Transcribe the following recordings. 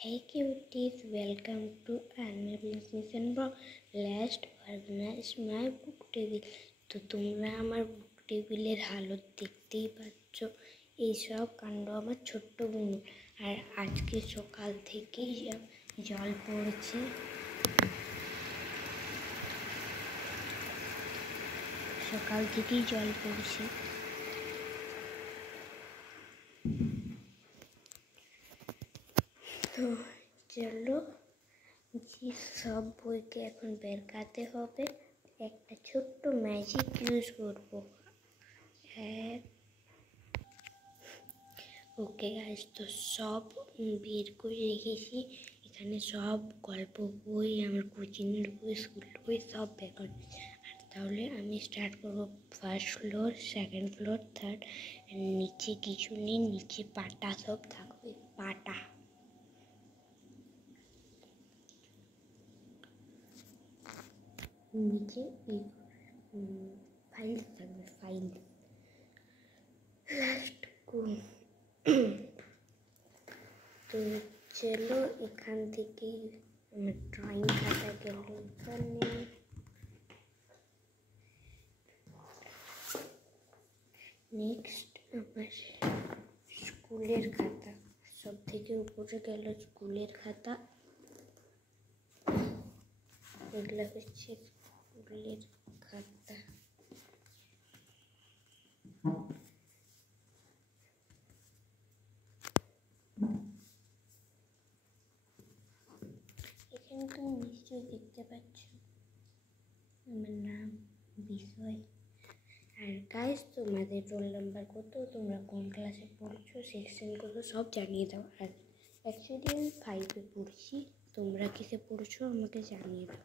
Hey cuties, welcome to Annabelle's Mission Blog. Let's organize my book table. তো তোমরা আমার বুক টেবিলের হালত দেখতেই পাচ্ছ। এইসব কাণ্ড আমার ছোট্ট বোন। আর আজকে সকাল থেকেই জল পড়ছে। তো চলো যে সব বইকে এখন বের করতে হবে। একটা ছোট্ট ম্যাজিক ইউজ করব। ওকে গাইস, তো সব বের করে রেখেছি। এখানে সব গল্প বই, আমার কোচিংয়ের বই, স্কুল বই সব বের করে। আর তাহলে আমি স্টার্ট করবো। First floor, second floor, third. নিচে কিছু নেই, নিচে পাটা সব থাকবে, পাটা। নিচে ফাইল থাকবে, ফাইল। লাস্ট তো চলো এখান থেকে আমার ড্রয়িং খাতা গেল এখানে। নেক্সট আমার স্কুলের খাতা, সব থেকে উপরে গেল স্কুলের খাতা। এগুলো হচ্ছে স্কুলের খাতা। এখানে তুমি নিশ্চয়ই দেখতে পাচ্ছ আমার নাম, বিষয়। আর গাইস, তোমাদের রোল নাম্বার কত, তোমরা কোন ক্লাসে পড়ছো, সেকশন কত, সব জানিয়ে দাও। আর অ্যাকচুয়ালি আমি 5-এ পড়ছি, তোমরা কিসে পড়ছো আমাকে জানিয়ে দাও।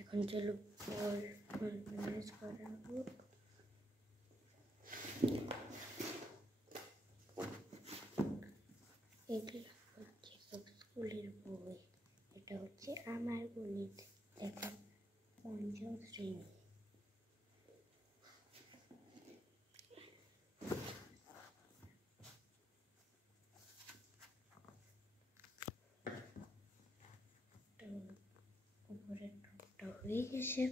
এখন চলো অর্গানাইজ করা হোক। এগুলো হচ্ছে সব স্কুলের বই। এটা হচ্ছে আমার গণিত, এখন 5ম শ্রেণী। উপরের টপটা হয়ে গেছে।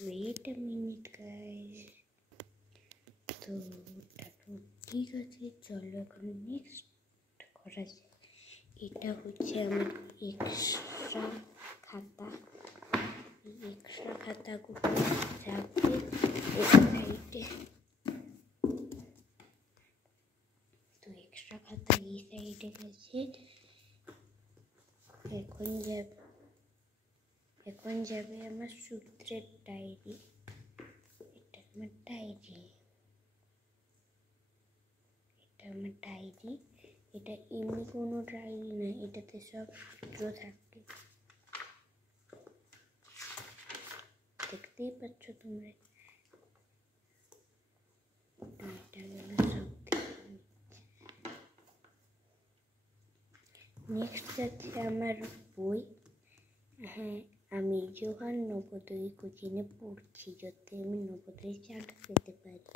Wait a minute guys. তো ঠিক আছে, চলো এখন নেক্সট করা যায়। এটা হচ্ছে আমার এক্সট্রা খাতা। এক্সট্রা খাতাগুলো থাকবে এই সাইডে। তো এক্সট্রা খাতা এই সাইডে গেছে। এখন যাবে আমার সূত্রের ডায়েরি। এটা আমার ডায়েরি, এটা এমনি কোনো ডায়েরি না, এটাতে সব সূত্র থাকে, দেখতেই পাচ্ছ তোমরা। নেক্সট আছে আমার বই। হ্যাঁ, আমি জোহান নবোদয় কোচিংয়ে পড়ছি, যাতে আমি নবোদয় চান্স পেতে পারি।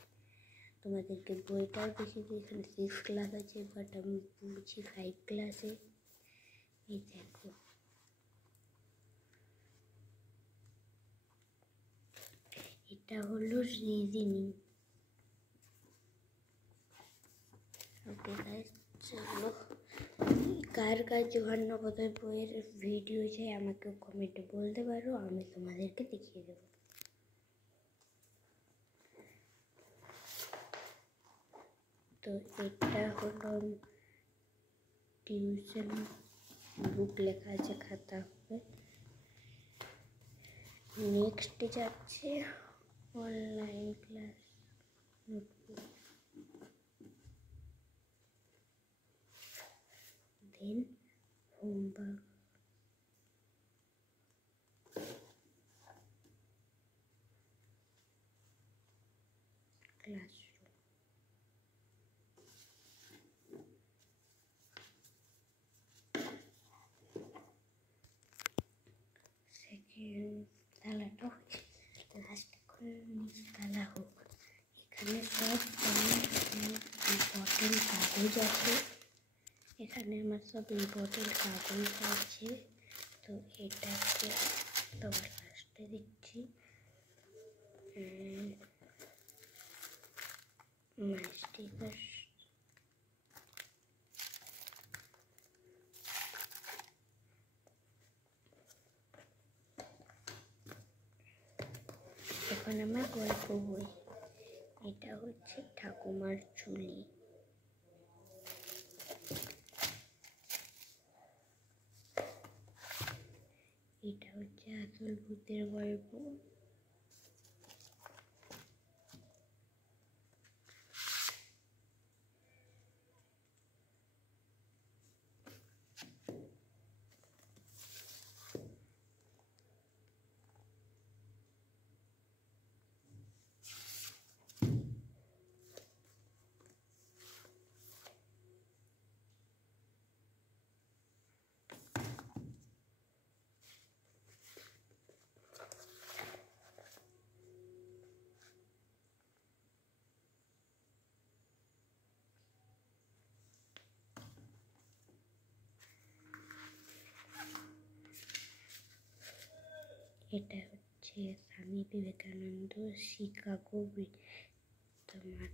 তোমাদেরকে বইটাও বেশি এখানে 6 ক্লাস আছে, বাট আমি পড়ছি 5 ক্লাসে। এই দেখো, এটা হলো রিজনিং। ওকে গাইস, চলো কার জোহান নবোদয় বইয়ের ভিডিও চাই আমাকে কমেন্টে বলতে পারো, আমি তোমাদেরকে দেখিয়ে দেবো। তো এটা হলো টিউশন বুক, লেখা আছে খাতা হবে। নেক্সট যাচ্ছে অনলাইন ক্লাস নোটবুক, দেন হোমওয়ার্ক, ক্লাসরুম। সেকেন্ড খেলাটা হচ্ছে কাগজ আছে, এখানে আমার সব ইম্পর্টেন্ট কাগজ আছে। তো এটাকে তোমার লাস্টে দিচ্ছি মাস্টিকার। এখন আমার গল্প বই, এটা হচ্ছে ঠাকুমার ঝুলি। এটা হচ্ছে আসল ভূতের গল্প। এটা হচ্ছে স্বামী বিবেকানন্দ শিকাগো তোমার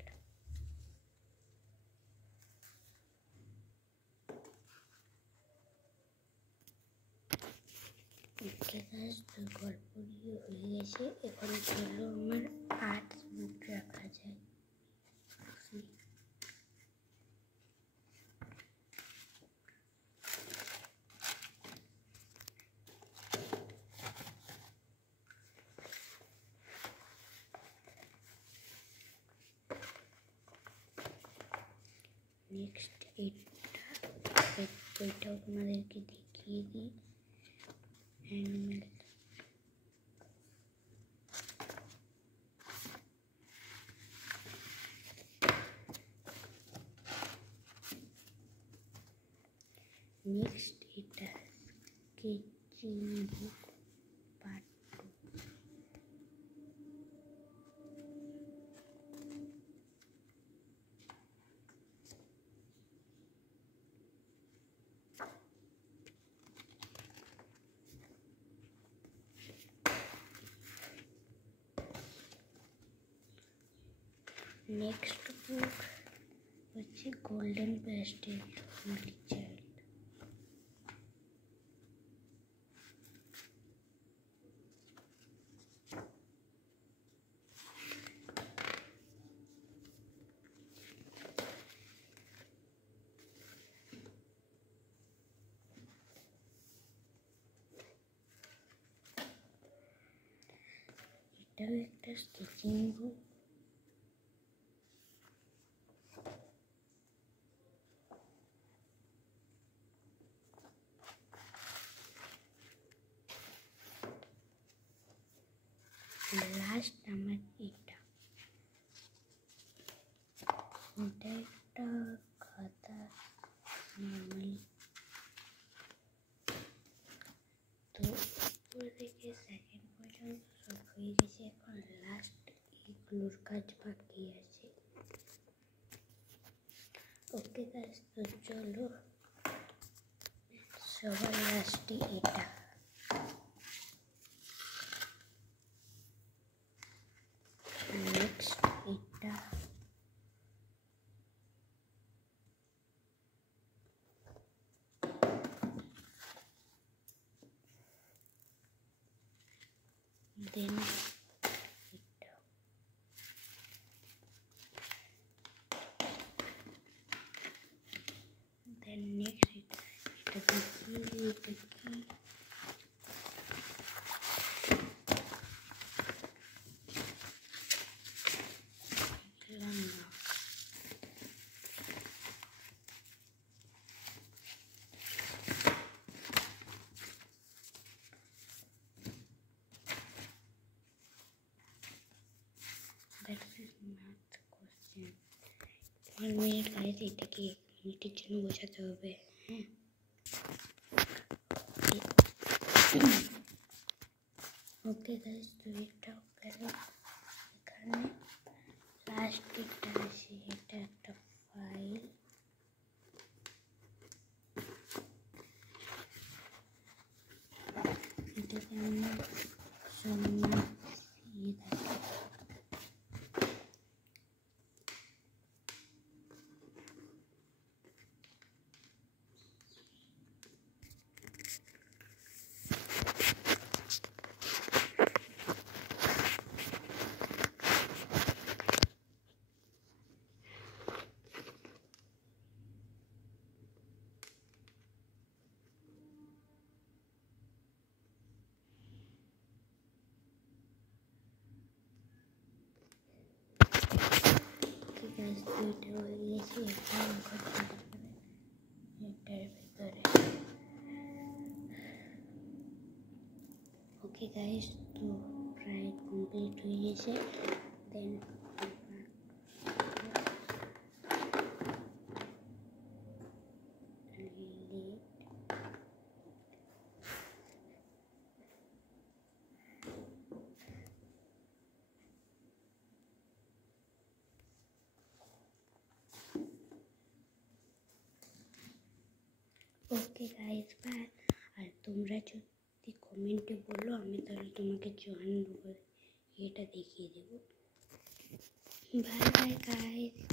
গল্প দিয়ে হয়ে গেছে। এখন চলো আমার আর্টস বুক রাখা যায়। নেক্সট এটাও তোমাদেরকে দেখিয়ে দিই। অ্যানিমেল নেক্সট এটা স্কেচিং বুক পার্ট 2। নেক্সট বুক হচ্ছে গোল্ডেন প্যাস্টেল হোলি চাইল্ড। এটাও একটা স্কেচিং বুক। লাস্ট আমার এটা একটা খাতা নর্মালি। তো উপর থেকে সেকেন্ড পর্যন্ত সব হয়ে গেছে। এখন লাস্ট এগুলোর কাজ বাকি আছে। ওকে গাইস, তো চলো সবার লাস্টে এটা নেক্সট এটা দেন এটা দেন নেক্সট এটা দেখি মিনিট গাইজ, এটাকে 1 মিনিটের জন্য বোঝাতে হবে। হ্যাঁ, ওকে গাইজ, তো এটাও গেল। এখানে লাস্ট এটা আছে, এটা একটা ফাইল। দুইটা হয়ে গেছে, এটার ভিতরে ওকে গাইস, তো প্রায় কমপ্লিট হয়ে গেছে। দেন ওকে গাইস বাই। আর তোমরা যদি কমেন্টে বলো আমি তাহলে তোমাকে জয়েন এটা দেখিয়ে দেবো। Bye bye guys.